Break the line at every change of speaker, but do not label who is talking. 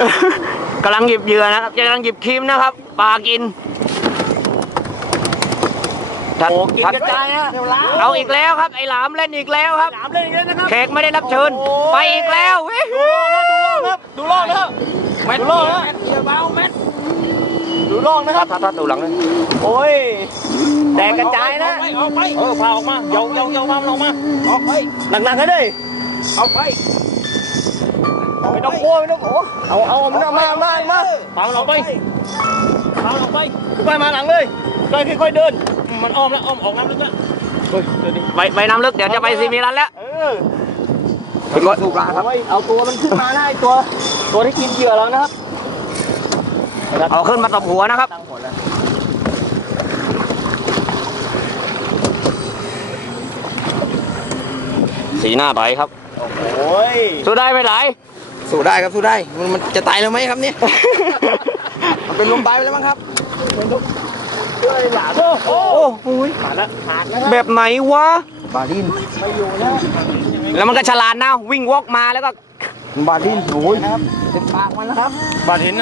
กำลังหยิบเหยื่อนะครับกำลังหยิบครีมนะครับปลากินโอ้กินกระจายฮะเอาอีกแล้วครับไอ้หลามเล่นอีกแล้วครับหลามเล่นอีกแล้วนะครับแขกไม่ได้รับเชิญไปอีกแล้ว
ดูล่องนะครับดูล่องนะเบาแมทดูล่องนะครับ
ถ้าดูหลังเลย
โอ้ยแดงกระจายนะ
เอาไปพาออกมาเยาพาออกมา
ออกไปหนักๆให้ด้วย
เอาไป
ไม่ต้องกลัวไม่ต้องโอ้เอามันมา
พาออกไป
ขึ้นไปมาหลังเลยค่อยๆเดินมันอ้อมแล้วอ้อมออกน้ำลึกแล้ว
ไปน้ำลึกเดี๋ยวจะไปซีมิลันแล้ว
เป็นก้อนสูบปลาครับเอาตัวมันขึ้นมาได้ตัวที่กินเหยื่อแล้วนะครับ
เอาขึ้นมาตบหัวนะครับสีหน้าไหลครับ
โอ้ย
สู้ได้ไหมไหล
สู้ได้ครับสู้ได้มันจะตายแล้วไหมครับเนี่ยมันเป็นลมตายไปแล้วมั้งครับหลาโอ้
โห
ขาดแล้ว
แบบไหนวะ
บาดินไม่อยู่นะ
แล้วมันก็ฉลาดนะวิ่งวอกมาแล้วก็
บาดินโอ้ยเต็มปากมันนะครับบาดิน